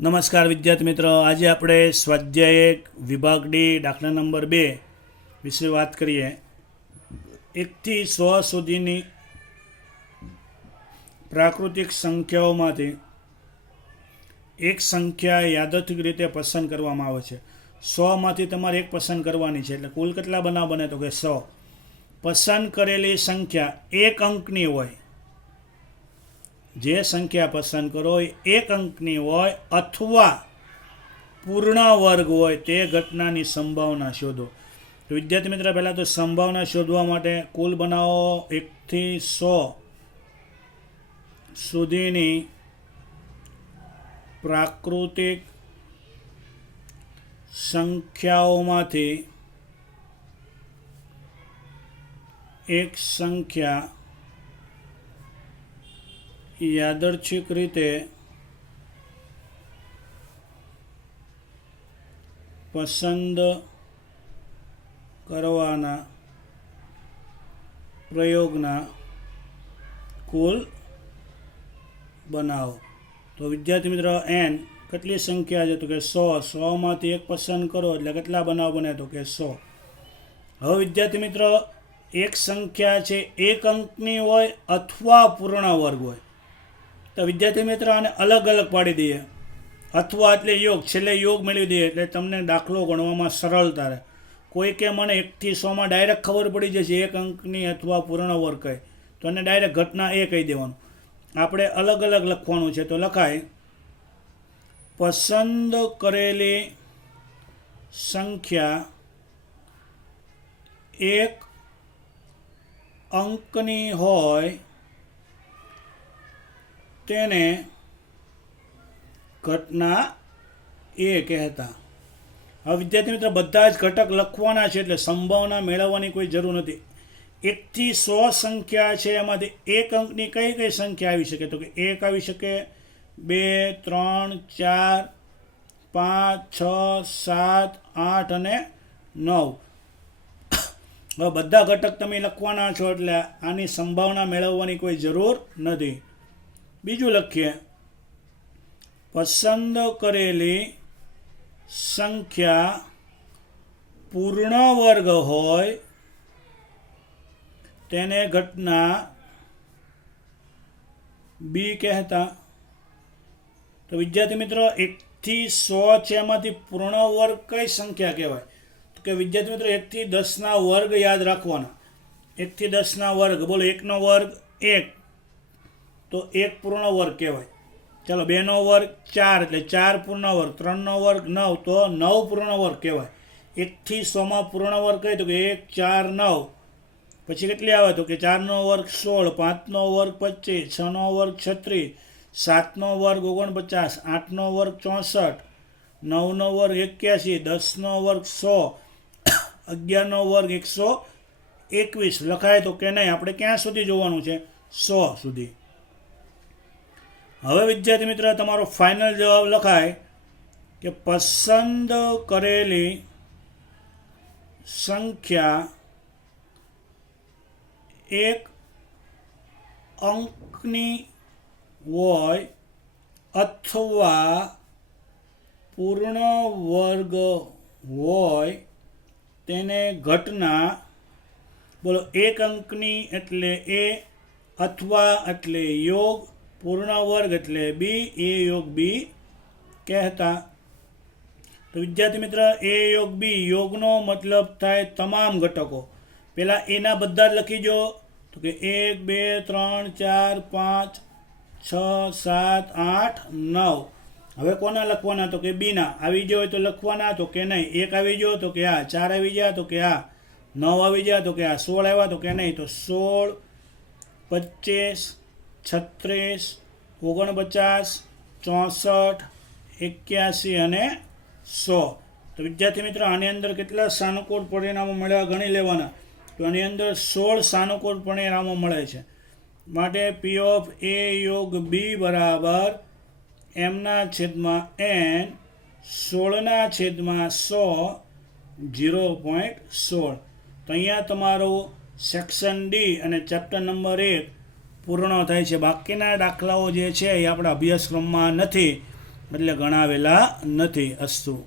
નમસ્કાર વિદ્યાર્થી મિત્રો. આજે આપણે સ્વાધ્યાય વિભાગ ડી દાખલા નંબર બે વિશે વાત કરીએ. એકથી સો સુધીની પ્રાકૃતિક સંખ્યાઓમાંથી એક સંખ્યા યાદચ્છિક રીતે પસંદ કરવામાં આવે છે. સોમાંથી તમારે એક પસંદ કરવાની છે. એટલે કુલ કેટલા બનાવ બને તો કે સો. પસંદ કરેલી સંખ્યા એક અંકની હોય. જે સંખ્યા પસંદ કરો એક અંકની હોય અથવા પૂર્ણ વર્ગ હોય તે ઘટનાની સંભાવના શોધો. વિદ્યાર્થી મિત્ર, પહેલાં તો સંભાવના શોધવા માટે કુલ બનાવો એકથી સો સુધીની પ્રાકૃતિક સંખ્યાઓમાંથી એક સંખ્યા યાદચ્છિક રીતે પસંદ કરવાના પ્રયોગના કુલ બનાવો. તો વિદ્યાર્થી મિત્ર એન કેટલી સંખ્યા છે? તો કે સો. સોમાંથી એક પસંદ કરો એટલે કેટલા બનાવ બને? તો કે સો. હવે વિદ્યાર્થી મિત્ર, એક સંખ્યા છે, એક અંકની હોય અથવા પૂર્ણ વર્ગ હોય. તો વિદ્યાર્થી મિત્ર આને અલગ અલગ પાડી દઈએ. અથવા એટલે યોગ, છેલ્લે યોગ મેળવી દઈએ એટલે તમને દાખલો ગણવામાં સરળતા રહે. કોઈ કે મને એકથી સોમાં ડાયરેક્ટ ખબર પડી જશે, એક અંકની અથવા પૂર્ણ વર્ગ કહે તો એને ડાયરેક્ટ ઘટના એ કહી દેવાનું. આપણે અલગ અલગ લખવાનું છે તો લખાય, પસંદ કરેલી સંખ્યા એક અંકની હોય તેને ઘટના એ કહેતા. હવે વિદ્યાર્થી મિત્ર, બધા જ ઘટક લખવાના છે એટલે સંભાવના મેળવવાની કોઈ જરૂર નથી. એકથી સો સંખ્યા છે, એમાંથી એક અંકની કઈ કઈ સંખ્યા આવી શકે? તો કે એક આવી શકે, બે, ત્રણ, ચાર, પાંચ, છ, સાત, આઠ અને નવ. હવે બધા ઘટક તમે લખવાના છો એટલે આની સંભાવના મેળવવાની કોઈ જરૂર નથી. બીજું લખીએ. પસંદ કરેલી સંખ્યા પૂર્ણ વર્ગ હોય તેને ઘટના બી કહેતા. તો વિદ્યાર્થી મિત્રો, એકથી સો છે એમાંથી પૂર્ણ વર્ગ કઈ સંખ્યા કહેવાય? તો કે વિદ્યાર્થી મિત્રો, એકથી દસના વર્ગ યાદ રાખવાના. એકથી દસના વર્ગ, બોલો, એકનો વર્ગ એક. તો એક પૂર્ણ વર્ગ કહેવાય. ચાલો, બેનો વર્ગ ચાર, એટલે ચાર પૂર્ણ વર્ગ, ત્રણનો વર્ગ નવ, તો નવ પૂર્ણ વર્ગ કહેવાય. એકથી સોમાં પૂર્ણ વર્ગ કહે તો કે એક, ચાર, નવ. પછી કેટલી આવે તો કે ચારનો વર્ગ સોળ, પાંચનો વર્ગ પચીસ, છનો વર્ગ છત્રીસ, સાતનો વર્ગ ઓગણપચાસ, આઠનો વર્ગ ચોસઠ, નવનો વર્ગ એક્યાસી, દસનો વર્ગ સો, અગિયારનો વર્ગ એકસો એકવીસ. લખાય તો કે નહીં? આપણે ક્યાં સુધી જોવાનું છે? સો સુધી. હવે વિદ્યાર્થી મિત્ર, તમારો ફાઇનલ જવાબ લખાય કે પસંદ કરેલી સંખ્યા એક અંકની હોય અથવા પૂર્ણ વર્ગ હોય તેને ઘટના, બોલો, એક અંકની એટલે એ અથવા એટલે યોગ પૂર્ણ વર્ગ એટલે બી એ યોગ બી કહેતા તો વિદ્યાર્થી મિત્ર એ યોગ બી યોગનો મતલબ થાય તમામ ઘટકો પહેલાં એના બધા જ લખી જો તો કે એક બે ત્રણ ચાર પાંચ છ સાત આઠ નવ હવે કોના લખવાના? તો કે બીના. આવી ગયો હોય તો લખવાના, તો કે નહીં. એક આવી ગયો તો કે આ. ચાર આવી ગયા, તો કે આ. નવ આવી ગયા, તો કે આ. સોળ આવ્યા, તો કે નહીં. તો સોળ પચીસ છત્રીસ, ઓગણપચાસ, ચોસઠ, એક્યાસી અને સો. તો વિદ્યાર્થી મિત્રો, આની અંદર કેટલા સાનુકૂળ પરિણામો મળ્યા ગણી લેવાના. તો આની અંદર સોળ સાનુકૂળ પરિણામો મળે છે. માટે પી ઓફ એ યોગ બી બરાબર એમના છેદમાં એન સોળના છેદમાં સો જીરો પોઈન્ટ સોળ. તો અહીંયા તમારું સેક્શન ડી અને ચેપ્ટર નંબર એક પૂર્ણ થાય છે. બાકીના દાખલાઓ જે છે એ આપણા અભ્યાસક્રમમાં નથી. એટલે ગણાવેલા નથી અસ્તુ.